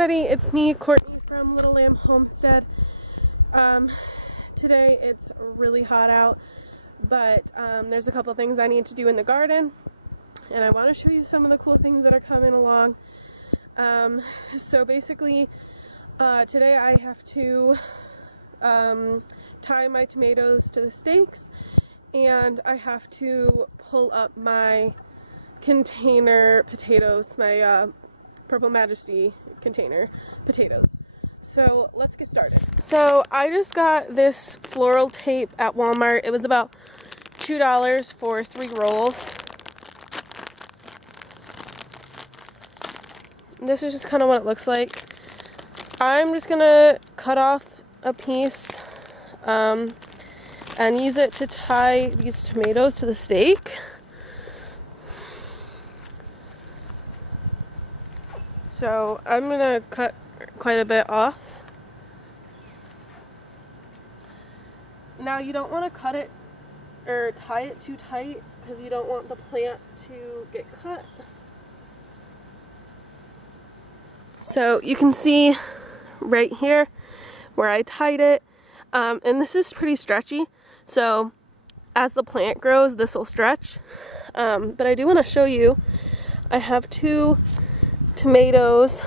everybody, it's me, Courtney from Little Lamb Homestead. Today it's really hot out, but there's a couple things I need to do in the garden, and I want to show you some of the cool things that are coming along. So basically, today I have to tie my tomatoes to the stakes, and I have to pull up my container potatoes, my Purple Majesty container potatoes. So let's get started. So I just got this floral tape at Walmart. It was about $2 for 3 rolls. This is just kind of what it looks like. I'm just gonna cut off a piece and use it to tie these tomatoes to the stake. So I'm gonna cut quite a bit off. Now you don't want to cut it or tie it too tight because you don't want the plant to get cut. So you can see right here where I tied it, and this is pretty stretchy, so as the plant grows this will stretch, but I do want to show you I have 2 tomatoes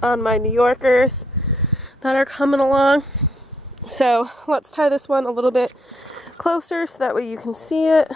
on my New Yorkers that are coming along. So let's tie this one a little bit closer so that way you can see it.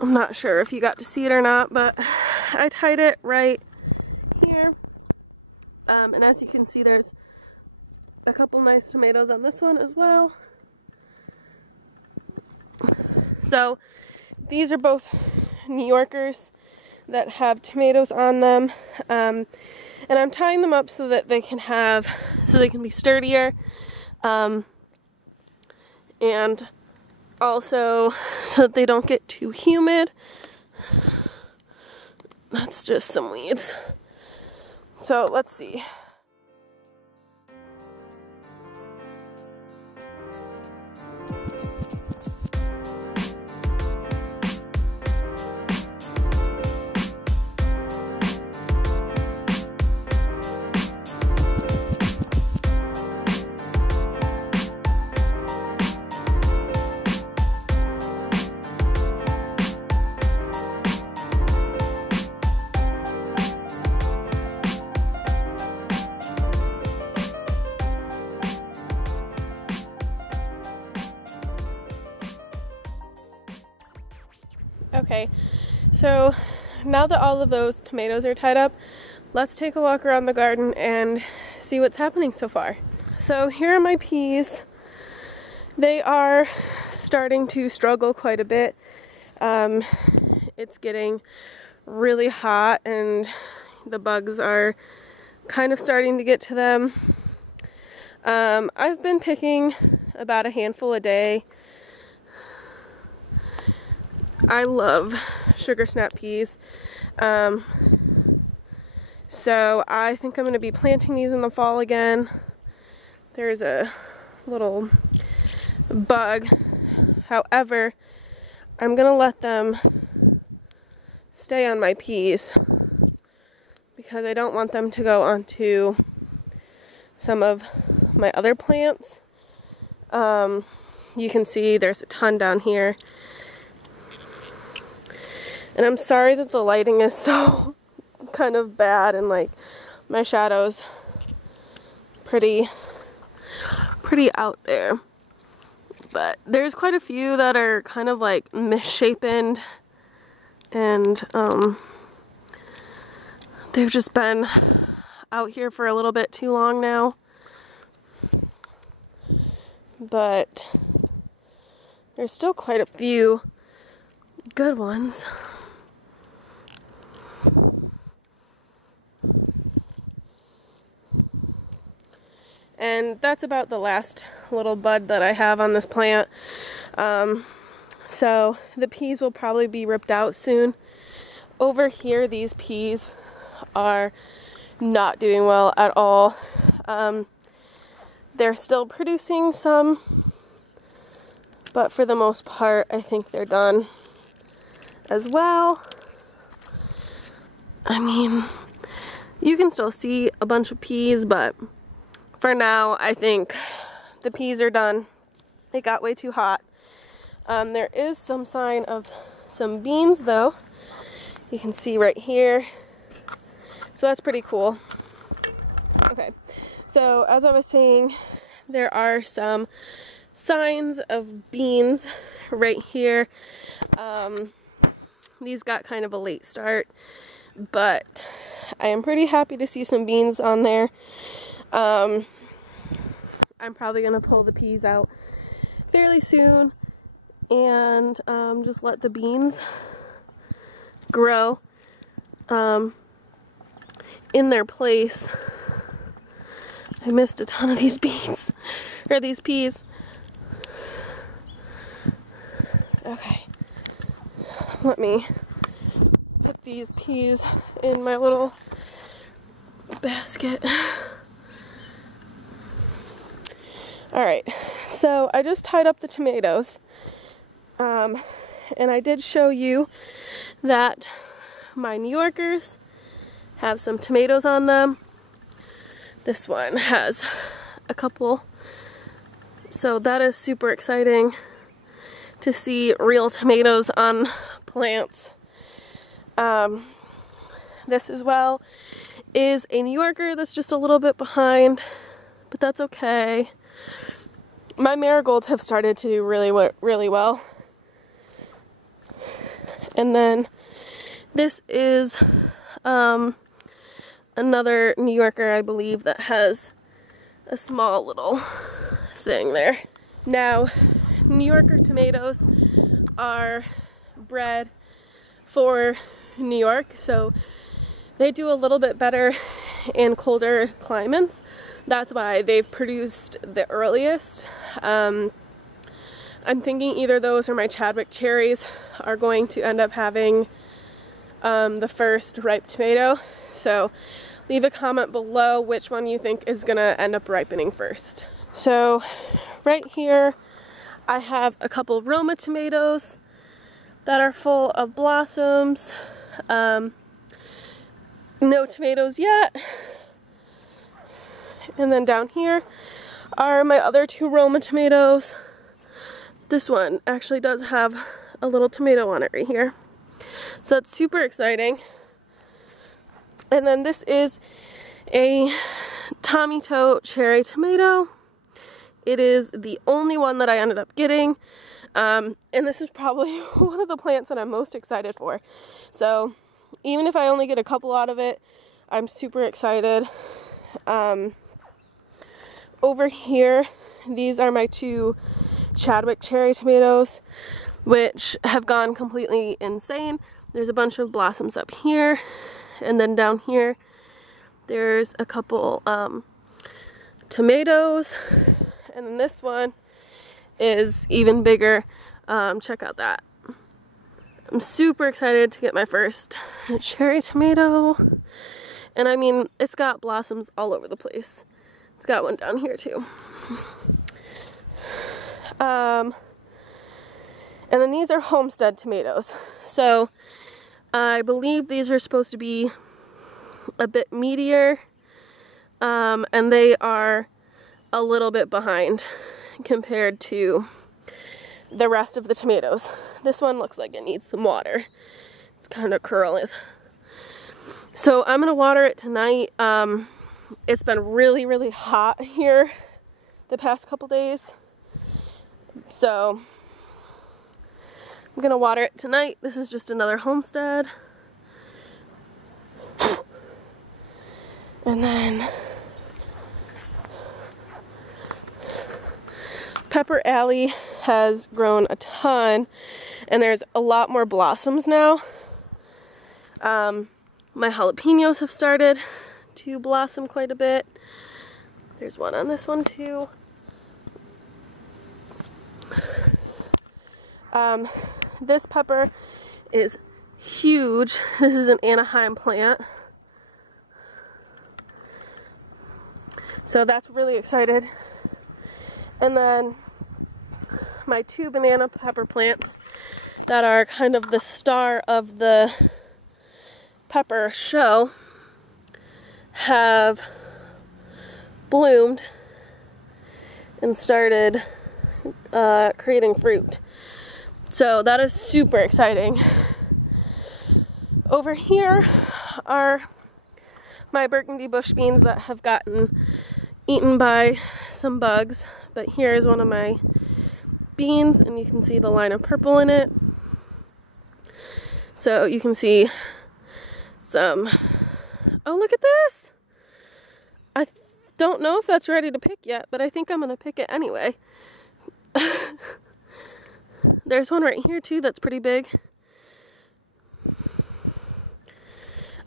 I'm not sure if you got to see it or not, but I tied it right here. And as you can see, there's a couple nice tomatoes on this one as well. So these are both New Yorkers that have tomatoes on them. And I'm tying them up so that they can be sturdier. And also so that they don't get too humid. That's just some weeds. So let's see. Okay, so now that all of those tomatoes are tied up, let's take a walk around the garden and see what's happening so far. So here are my peas. They are starting to struggle quite a bit. It's getting really hot and the bugs are kind of starting to get to them. I've been picking about a handful a day. I love sugar snap peas, so I think I'm going to be planting these in the fall again. There's a little bug, however, I'm going to let them stay on my peas because I don't want them to go onto some of my other plants. You can see there's a ton down here. And I'm sorry that the lighting is so kind of bad and like my shadow's pretty out there. But there's quite a few that are kind of like misshapen and they've just been out here for a little bit too long now. But there's still quite a few good ones. And that's about the last little bud that I have on this plant. So the peas will probably be ripped out soon. Over here, these peas are not doing well at all. They're still producing some, but for the most part, I think they're done as well. I mean, you can still see a bunch of peas, but for now, I think the peas are done. It got way too hot. There is some sign of some beans though. You can see right here. So that's pretty cool. Okay, so as I was saying, there are some signs of beans right here. These got kind of a late start, but I am pretty happy to see some beans on there. I'm probably gonna pull the peas out fairly soon and just let the beans grow in their place. I missed a ton of these beans, or these peas. Okay, let me put these peas in my little basket. Alright, so I just tied up the tomatoes, and I did show you that my New Yorkers have some tomatoes on them. This one has a couple, so that is super exciting to see real tomatoes on plants. This as well is a New Yorker that's just a little bit behind, but that's okay. My marigolds have started to do really well. And then this is another New Yorker, I believe, that has a small little thing there. Now, New Yorker tomatoes are bred for New York, so they do a little bit better in colder climates. That's why they've produced the earliest. I'm thinking either those or my Chadwick cherries are going to end up having the first ripe tomato. So leave a comment below which one you think is gonna end up ripening first. So right here I have a couple Roma tomatoes that are full of blossoms. No tomatoes yet. And then down here are my other two Roma tomatoes. This one actually does have a little tomato on it right here. So that's super exciting. And then this is a Tommy Toe cherry tomato. It is the only one that I ended up getting. And this is probably one of the plants that I'm most excited for. So even if I only get a couple out of it, I'm super excited. Over here, these are my two Chadwick cherry tomatoes, which have gone completely insane. There's a bunch of blossoms up here, and then down here there's a couple tomatoes, and then this one is even bigger. Check out that. I'm super excited to get my first cherry tomato, and I mean, it's got blossoms all over the place. It's got one down here too. And then these are Homestead tomatoes. So I believe these are supposed to be a bit meatier, and they are a little bit behind compared to the rest of the tomatoes. This one looks like it needs some water. It's kind of curling. So I'm gonna water it tonight. It's been really hot here the past couple days, so I'm gonna water it tonight. This is just another Homestead. And then Pepper Alley has grown a ton, and there's a lot more blossoms now. My jalapenos have started to blossom quite a bit. There's one on this one too. This pepper is huge. This is an Anaheim plant. So that's really excited. And then my 2 banana pepper plants that are kind of the star of the pepper show have bloomed and started creating fruit. So that is super exciting. Over here are my burgundy bush beans that have gotten eaten by some bugs, but here is one of my beans and you can see the line of purple in it. So you can see some, oh look at this! I don't know if that's ready to pick yet, but I think I'm gonna pick it anyway. There's one right here too that's pretty big.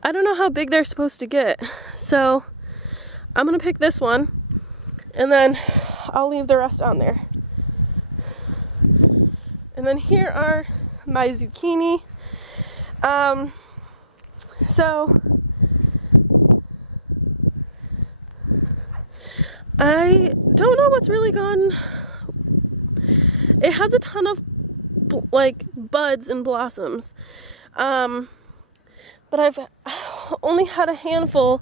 I don't know how big they're supposed to get, so I'm gonna pick this one and then I'll leave the rest on there. And then here are my zucchini. So I don't know what's really gone. It has a ton of like buds and blossoms, but I've only had a handful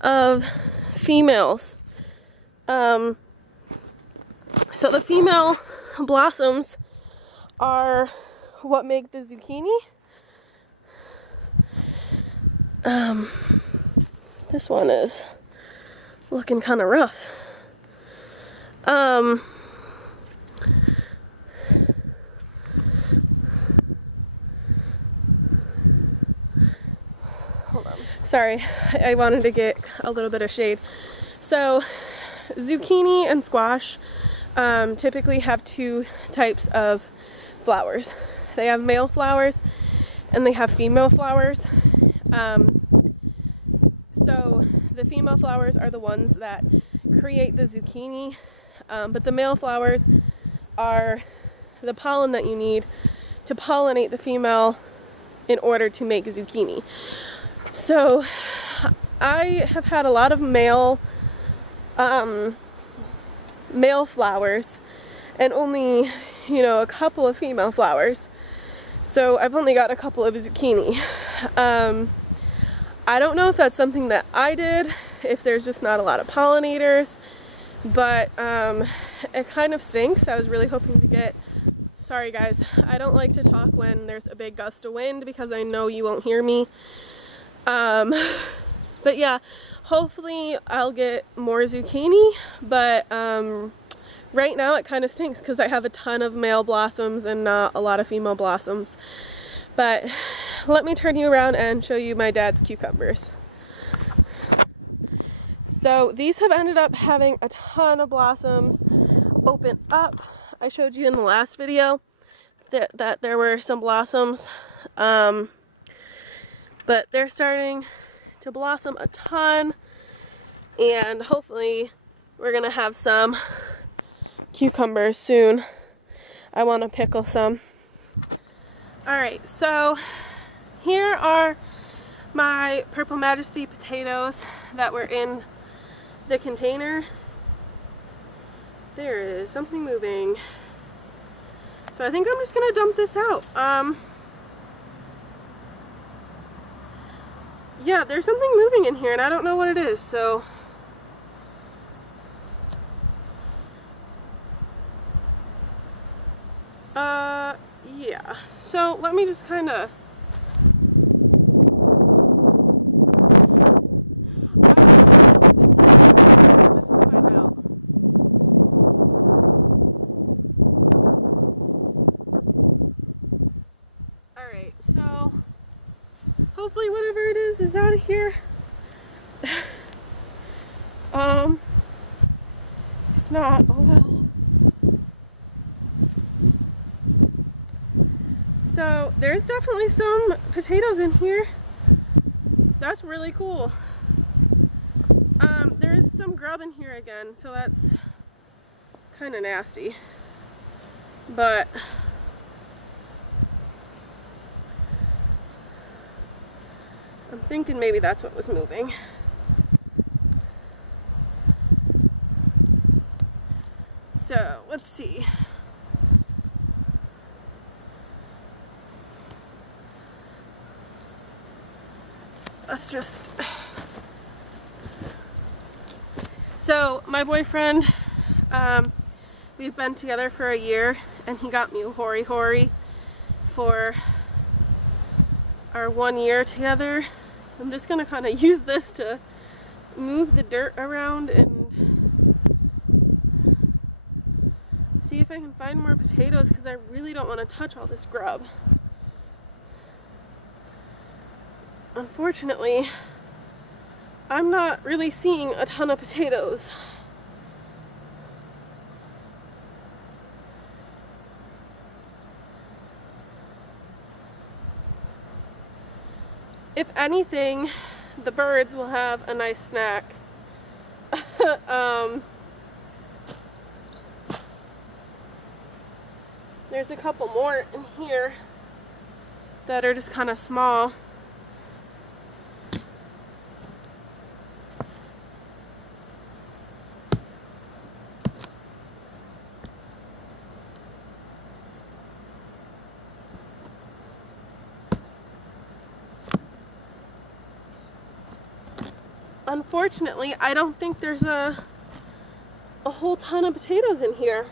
of females. So the female blossoms are what make the zucchini. This one is looking kind of rough. Sorry, I wanted to get a little bit of shade. So zucchini and squash typically have 2 types of flowers. They have male flowers and they have female flowers. So the female flowers are the ones that create the zucchini, but the male flowers are the pollen that you need to pollinate the female in order to make zucchini. So I have had a lot of male flowers and only, you know, a couple of female flowers. So I've only got a couple of zucchini. I don't know if that's something that I did, if there's just not a lot of pollinators, but it kind of stinks. I was really hoping to get, sorry guys, I don't like to talk when there's a big gust of wind because I know you won't hear me. But yeah, hopefully I'll get more zucchini, but right now it kind of stinks because I have a ton of male blossoms and not a lot of female blossoms. But let me turn you around and show you my dad's cucumbers. So these have ended up having a ton of blossoms open up. I showed you in the last video that there were some blossoms, but they're starting to blossom a ton, and hopefully we're gonna have some cucumbers soon. I want to pickle some. Alright, so here are my Purple Majesty potatoes that were in the container. There is something moving. So I think I'm just gonna dump this out. Yeah, there's something moving in here and I don't know what it is, so yeah. So let me just kind of Alright, so hopefully whatever it is out of here. If not, oh well. So there's definitely some potatoes in here. That's really cool. There's some grub in here, I again, so that's kind of nasty. But I'm thinking maybe that's what was moving. So let's see. Let's just... So my boyfriend, we've been together for a year, and he got me a Hori Hori for our 1 year together. So I'm just gonna kind of use this to move the dirt around and see if I can find more potatoes, because I really don't want to touch all this grub. Unfortunately, I'm not really seeing a ton of potatoes. If anything, the birds will have a nice snack. There's a couple more in here that are just kind of small. Unfortunately, I don't think there's a whole ton of potatoes in here.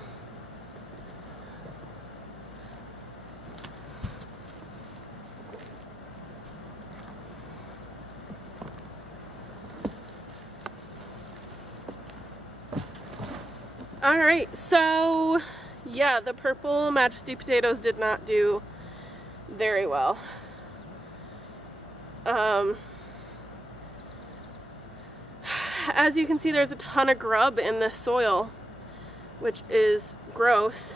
Alright, so yeah, the purple Majesty potatoes did not do very well. As you can see, there's a ton of grub in the soil, which is gross.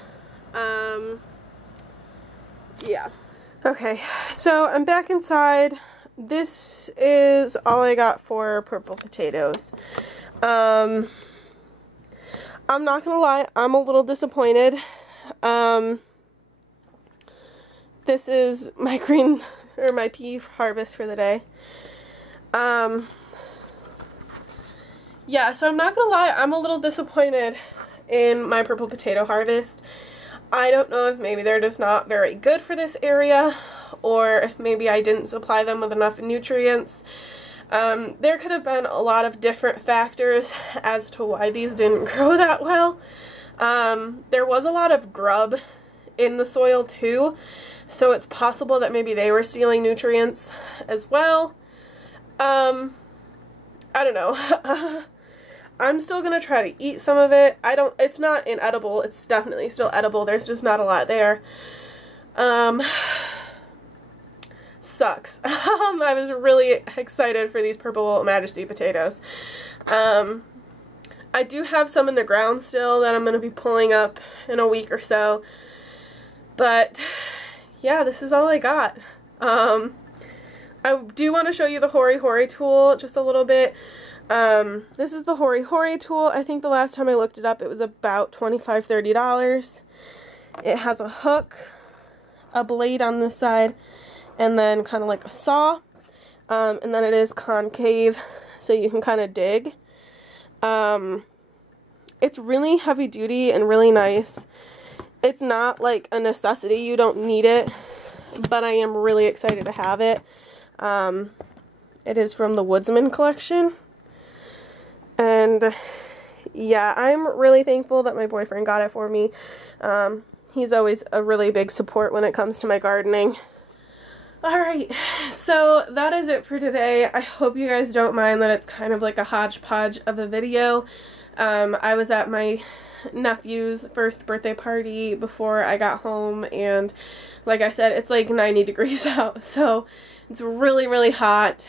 Yeah. Okay, so I'm back inside. This is all I got for purple potatoes. I'm not gonna lie, I'm a little disappointed. This is my green, or my pea harvest for the day. Yeah, so I'm not gonna lie, I'm a little disappointed in my purple potato harvest. I don't know if maybe they're just not very good for this area, or if maybe I didn't supply them with enough nutrients. There could have been a lot of different factors as to why these didn't grow that well. There was a lot of grub in the soil too, so it's possible that maybe they were stealing nutrients as well. I don't know. I'm still gonna try to eat some of it. It's not inedible, it's definitely still edible, there's just not a lot there. Sucks. I was really excited for these purple Majesty potatoes. I do have some in the ground still that I'm gonna be pulling up in a week or so. But yeah, this is all I got. I do want to show you the Hori Hori tool just a little bit. This is the Hori Hori tool. I think the last time I looked it up it was about $25–30. It has a hook, a blade on this side, and then kind of like a saw. And then it is concave, so you can kind of dig. It's really heavy duty and really nice. It's not like a necessity, you don't need it, but I am really excited to have it. It is from the Woodsman collection. And yeah, I'm really thankful that my boyfriend got it for me. He's always a really big support when it comes to my gardening. Alright, so that is it for today. I hope you guys don't mind that it's kind of like a hodgepodge of a video. I was at my nephew's first birthday party before I got home, and like I said, it's like 90 degrees out, so it's really, really hot.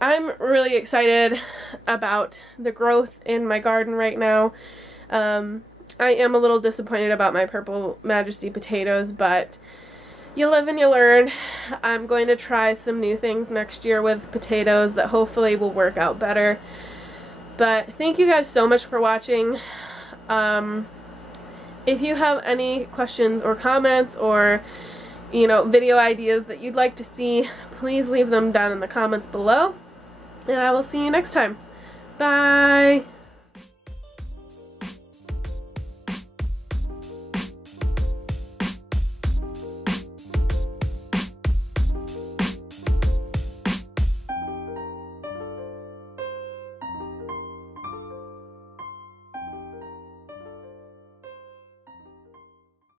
I'm really excited about the growth in my garden right now. I am a little disappointed about my purple Majesty potatoes, but you live and you learn. I'm going to try some new things next year with potatoes that hopefully will work out better. But thank you guys so much for watching. If you have any questions or comments or, you know, video ideas that you'd like to see, please leave them down in the comments below. And I will see you next time. Bye!